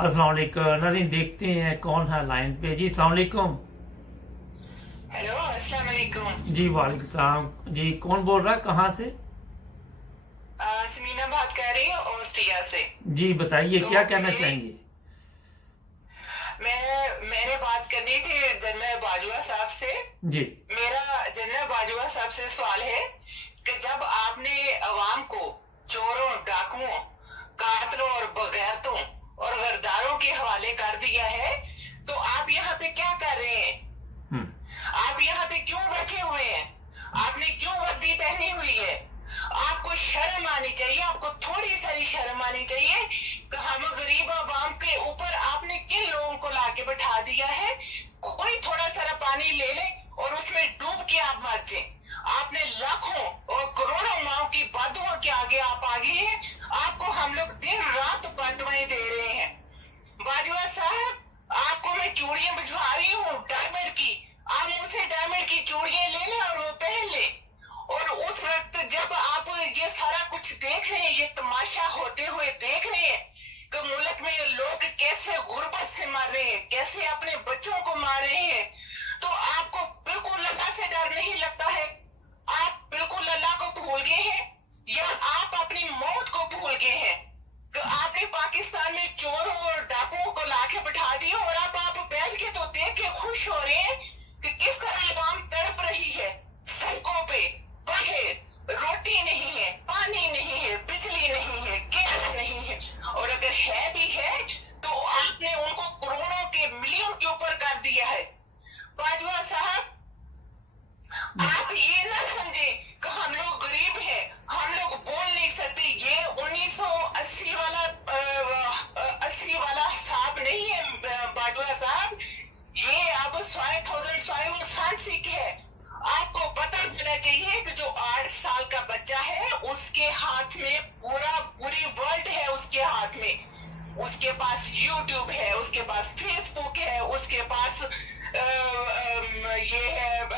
अस्सलाम वालेकुम नाज़रीन, देखते हैं कौन है लाइन पे। जी अस्सलाम वालेकुम। हेलो, अस्सलाम वालेकुम। जी वालेकुम सलाम। जी कौन बोल रहा है, कहाँ से? समीना बात कर रही हूँ ऑस्ट्रिया से। जी बताइए, तो क्या कहना चाहेंगे? मैंने बात करनी थी जनरल बाजवा साहब से। जी मेरा जनरल बाजवा साहब से सवाल है कि जब आपने अवाम को चोरों, डाकुओं, कातलों और बगैरतों और गद्दारों के हवाले कर दिया है, तो आप यहाँ पे क्या कर रहे हैं? हम्म आप यहाँ पे क्यों बैठे हुए हैं? आपने क्यों वर्दी पहनी हुई है? आपको शर्म आनी चाहिए, आपको थोड़ी सारी शर्म आनी चाहिए कि हम गरीब आवाम के ऊपर आपने किन लोगों को लाके बैठा दिया है। कोई थोड़ा सारा पानी ले ले और उसमें डूब के आप मर जाए। आपने लाखों और करोड़ों माओ की बदुआ के आगे आप आ गए हैं। आपको हम लोग दिन रात बदुआएं दे रहे हैं। बाजवा साहब, आपको मैं चूड़ियां भिजवा रही हूँ डायमंड की। आप मुझसे डायमंड की चूड़ियां ले लें और वो पहन ले। और उस वक्त जब आप ये सारा कुछ देख रहे हैं, ये तमाशा होते हुए देख रहे हैं कि मुल्क में लोग कैसे गुर्बत से मर रहे हैं, कैसे अपने बच्चों को मार रहे हैं, तो आपको बिल्कुल अल्लाह से डर नहीं लगता है? आप बिल्कुल अल्लाह को भूल गए हैं या आप अपनी मौत को भूल गए हैं? तो आपने पाकिस्तान में चोरों और डाकुओं को लाके बैठा दिया और अब आप बैठ के तो देख के खुश हो रहे हैं कि किस तरह आवाम तड़प रही है। सड़कों पे पढ़े, रोटी नहीं है, पानी नहीं है, बिजली नहीं है, गैस नहीं है, और अगर है भी है तो आपने उनको करोड़ों के मिलियन के ऊपर कर दिया है। बाजवा साहब, आप ये ना समझे कि हम लोग गरीब हैं, हम लोग बोल नहीं सकते। ये 1980 वाला 80 वाला हिसाब नहीं है बाजवा साहब। ये अब 5500 है। आपको पता होना चाहिए कि जो 8 साल का बच्चा है उसके हाथ में पूरी वर्ल्ड है, उसके हाथ में। उसके पास यूट्यूब है, उसके पास फेसबुक है, उसके पास ये है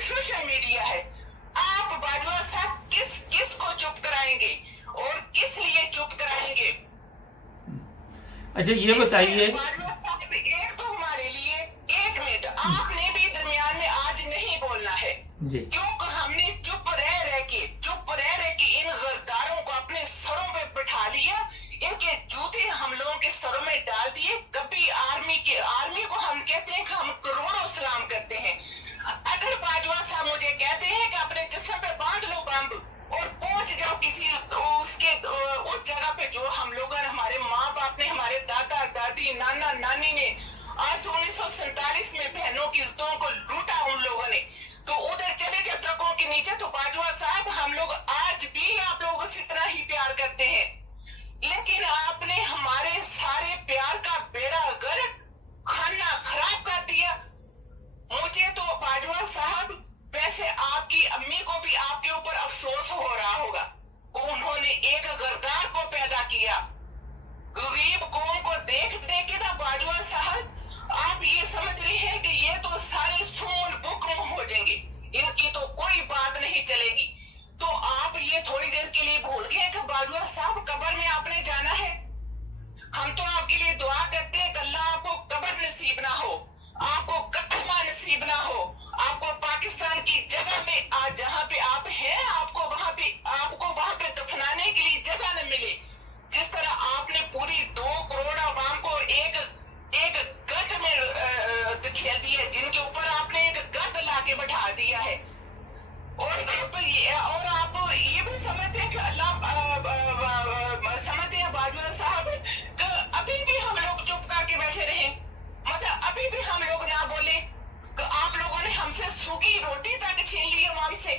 सोशल मीडिया है। आप बाजवा साहब किस को चुप कराएंगे और किस लिए चुप कराएंगे? अच्छा ये बताइए। बाजवा साहब, एक तो हमारे लिए 1 मिनट आपने भी दरमियान में आज नहीं बोलना है। जी क्योंकि हमने चुप रह के इन गद्दारों को अपने सरों पे बिठा लिया, इनके जूते हम लोगों के सरों में डाल दिए। कभी आर्मी को हम कहते हैं कि हम करोड़ों सलाम करते हैं। अगर बाजवा साहब मुझे कहते हैं कि अपने जिस्म पे बांध लो बम और पहुंच जाओ किसी उस जगह पे जो हम लोगों ने, हमारे माँ बाप ने, हमारे दादा दादी, नाना नानी ने आज 1947 में बहनों की इज्जतों को लूटा उन लोगों ने, तो उधर चले जाओ ट्रकों के नीचे। तो बाजवा साहब, हम लोग आज भी आप लोगों से इतना ही प्यार करते हैं, लेकिन आपने हमारे सारे प्यार का बेड़ा गर्क, खाना खराब कर दिया। मुझे तो बाजवा साहब, वैसे आपकी अम्मी को भी आपके ऊपर अफसोस हो रहा होगा। उन्होंने एक गद्दार को पैदा किया। गरीब कौम को देख देख के ना बाजवा साहब, आप ये समझ रहे हैं कि ये तो सारे सून बुकम हो जाएंगे, इनकी तो कोई बात नहीं चलेगी। तो आप ये थोड़ी देर के लिए भूल गए कि बाजवा साहब कब्र में आपने जाना है। हम तो आपके लिए दुआ करते हैं कि अल्लाह आपको कब्र नसीब ना हो, आपको कलमा नसीब ना हो, आपको पाकिस्तान की जगह में आज जहाँ पे आप हैं, आपको वहां पे दफनाने के लिए जगह न मिले। जिस तरह आपने पूरी 2 करोड़ आवाम को एक गद में खेल दिया, जिनके ऊपर आपने एक गद लाके बैठा दिया है। और आप ये भी समझते हैं कि समझते हैं बाजवा साहब कि अभी भी हम लोग चुप करके बैठे रहे, मतलब अभी भी हम लोग ना बोले कि आप लोगों ने हमसे सूखी रोटी तक छीन ली आवाम से।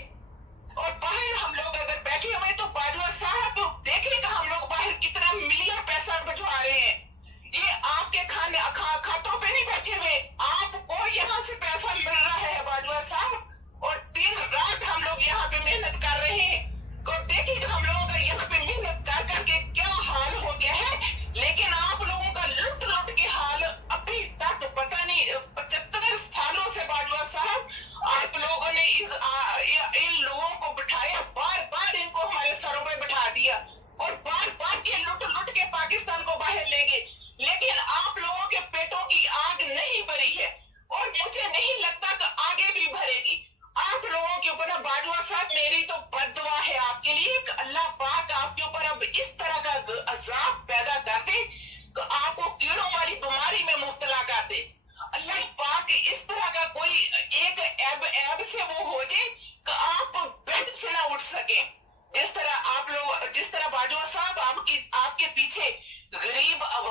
और बाहर हम लोग अगर बैठे हुए तो बाजवा साहब देखिए कि हम लोग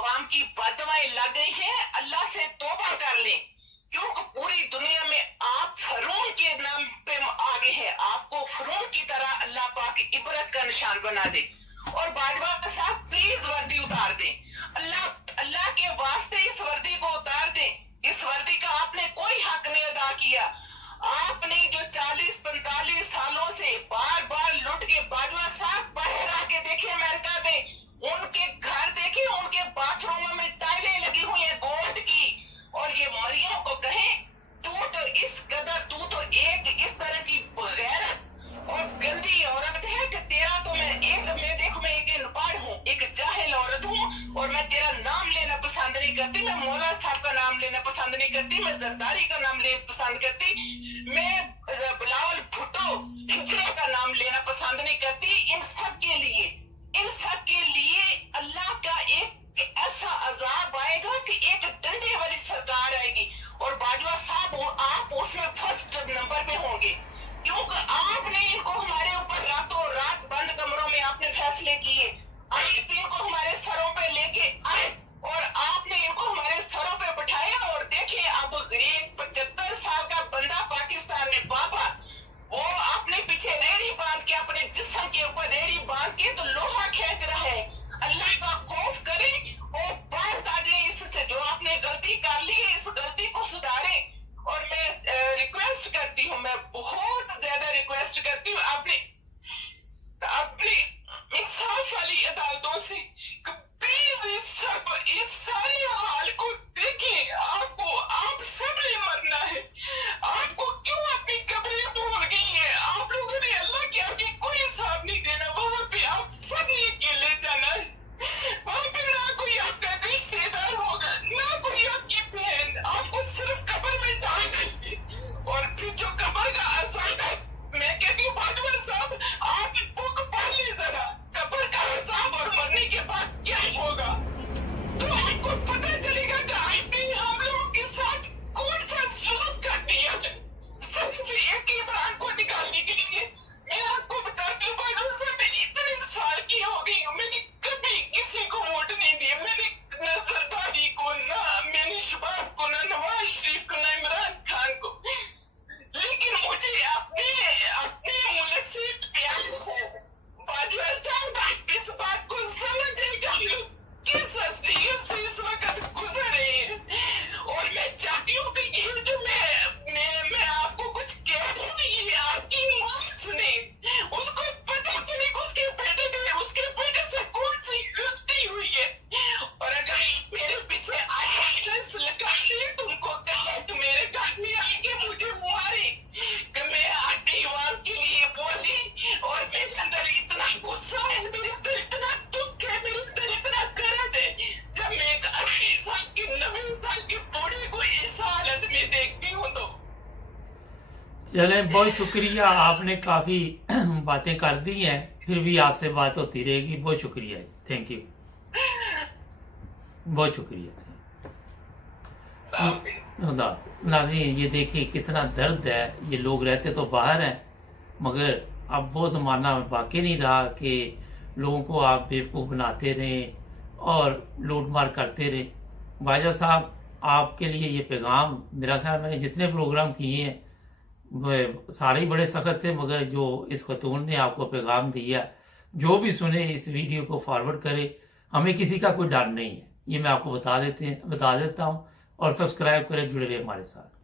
अवाम की बददुआएं लग गई हैं, अल्लाह से तौबा कर लें, क्योंकि पूरी दुनिया में आप फरून के नाम पे आगे हैं। आपको फरून की तरह अल्लाह पाक इबरत का निशान बना दे। और बाजवा साहब प्लीज वर्दी उतार दें, अल्लाह के वास्ते इस वर्दी को उतार दें। इस वर्दी का आपने कोई हक नहीं अदा किया। आपने जो 40-45 सालों से बार बार लुट के, बाजवा साहब बाहर आके देखे अमेरिका में, उनके घर देखे, उनके बाथरूम में टाइलें लगी हुई है गोल्ड की। और ये मरियम को कहे तू तो इस कदर, तू तो एक इस तरह की गैरत और गंदी औरत है कि तेरा तो मैं एक अनपढ़ हूँ, एक जाहिल औरत हूँ, और मैं तेरा नाम लेना पसंद नहीं करती। मैं मौला साहब का नाम लेना पसंद नहीं करती, मैं जरदारी का नाम लेना पसंद करती, मैं बिलावल भुट्टो हिजरा का नाम लेना पसंद नहीं करती। इन सब के लिए अल्लाह का एक ऐसा अजाब आएगा कि एक डंडे वाली सरकार आएगी, और बाजवा साहब आप उसमें फर्स्ट नंबर पे होंगे, क्योंकि आपने इनको हमारे ऊपर रातों रात बंद कमरों में आपने फैसले किए। आप इनको हमारे सरों पे लेके आए और आपने इनको हमारे सरों पे बिठाया। और देखिए अब एक 75 साल का बंदा पाकिस्तान में पापा, वो अपने पीछे रेड़ी बांध के, अपने जिस्म के ऊपर रेड़ी बांध के तो लोहा खींच रहा है। अल्लाह का खौफ करें और बात आ जाए इससे। जो आपने गलती कर ली है, इस गलती को सुधारें। और मैं रिक्वेस्ट करती हूँ, मैं बहुत ज्यादा रिक्वेस्ट करती हूँ अपनी इंसाफ वाली अदालतों से, प्लीज इस सारे हाल को देखें। आप सब ने मरना है, आपको क्यों अपनी कब्रें भूल गई है? आप लोगों ने अल्लाह के आगे कोई हिसाब नहीं देना, वहां पे आप सब ने अकेले जाना है। वहां पे ना कोई आपका रिश्तेदार होगा, ना कोई आपकी बहन, आपको सिर्फ कब्र में डाल देंगे। और फिर जो कब्र का अजाब है, मैं कहती हूँ बाजवा साहब आप बुक पढ़ ली जरा, कब्र का अजाब और मरने के बाद क्या होगा, तो आपको पता चलेगा कि आपने हम लोगों के साथ कौन सा जुल्म कर दिया है। सही से एक इमरान को निकालने के लिए मैं आपको बताती हूँ बाजवा साहब, मैं इतने साल की हो गई हूँ, मैंने कभी किसी को वोट नहीं दिया। मैंने न सरदारी को, ना मैंने शबाब को, ना नवाज शरीफ को, ना इमरान खान को, लेकिन मुझे अपने मुल्क से प्यार है। बाजवा साहब आप इस बात को समझेगा किस हसीयत से इस वक्त गुजर रहे हैं। और मैं चाहती हूँ कि ये जो मैं आपको कुछ कह रही हूँ, ये आपकी माँ सुने, उसको पता चले कि उसके बेटे से कौन सी गलती हुई है। और अगर मेरे पीछे ISIS लगाने तुमको कहा कि मेरे घर में आके मुझे मारे, कि मैं अपनी इमाम के लिए बोली, और मेरे अंदर इतना गुस्सा है, मेरे अंदर इतना दुख है, मेरे अंदर इतना दर्द है, जब मैं एक 80 साल की 90 साल के बूढ़े को इस हालत में देखती हूँ तो। चलें, बहुत शुक्रिया, आपने काफी बातें कर दी हैं, फिर भी आपसे बात होती रहेगी। बहुत शुक्रिया, थैंक यू, बहुत शुक्रिया। नाज़रीन, ये देखिए कितना दर्द है। ये लोग रहते तो बाहर हैं, मगर अब वो जमाना बाकी नहीं रहा कि लोगों को आप बेवकूफ़ बनाते रहें और लूट मार करते रहे। बाजा साहब, आपके लिए ये पैगाम, मेरा ख्याल मैंने जितने प्रोग्राम किए हैं वो सारे ही बड़े सख्त थे, मगर जो इस खतून ने आपको पैगाम दिया, जो भी सुने इस वीडियो को फॉरवर्ड करे। हमें किसी का कोई डर नहीं है, ये मैं आपको बता देता हूँ। और सब्सक्राइब करें, जुड़े रहे हमारे साथ।